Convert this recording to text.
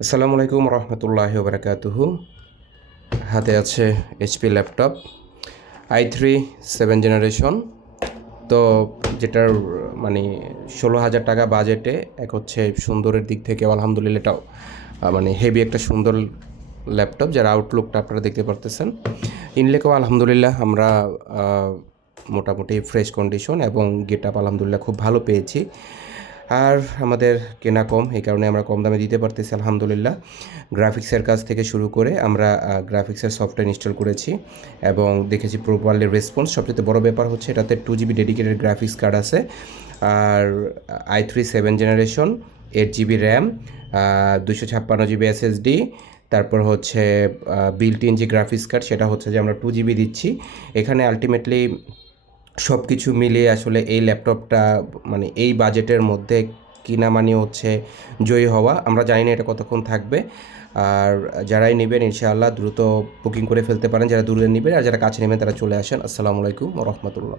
আসসালামু আলাইকুম রহমতুল্লাহি বারাকাতুহু। হাতে আছে এইচপি ল্যাপটপ i3 7 জেনারেশন। তো যেটার মানে 16,000 টাকা বাজেটে এক হচ্ছে সুন্দরের দিক থেকে আলহামদুলিল্লাহ এটাও মানে হেভি একটা সুন্দর ল্যাপটপ, যার আউটলুকটা আপনারা দেখতে পারতেছেন। ইনলেকেও আলহামদুলিল্লাহ আমরা মোটামুটি ফ্রেশ কন্ডিশন এবং গেট আপ আলহামদুলিল্লাহ খুব ভালো পেয়েছি। আর আমাদের কেনা কম, এই কারণে আমরা কম দামে দিতে পারতেছি আলহামদুলিল্লাহ। গ্রাফিক্সের কাজ থেকে শুরু করে আমরা গ্রাফিক্সের সফটওয়্যার ইনস্টল করেছি এবং দেখেছি প্রপারলি রেসপন্স। সবচেয়ে বড় ব্যাপার হচ্ছে এটাতে 2 GB ডেডিকেটেড গ্রাফিক্স কার্ড আছে, আর i3 7 generation, 8 GB RAM, 256 GB SSD, তারপর হচ্ছে বিল্ট ইন যে গ্রাফিক্স কার্ড সেটা হচ্ছে যে আমরা 2 GB দিচ্ছি। এখানে আলটিমেটলি সব কিছু মিলিয়ে আসলে এই ল্যাপটপটা মানে এই বাজেটের মধ্যে কিনা মানে হচ্ছে জয়ী হওয়া। আমরা জানি না এটা কতক্ষণ থাকবে, আর যারাই নেবেন ইনশাআল্লাহ দ্রুত বুকিং করে ফেলতে পারেন, যারা দূরে নেবেন, আর যারা কাছে নেবেন তারা চলে আসেন। আসসালামু আলাইকুম রহমতুল্লাহ।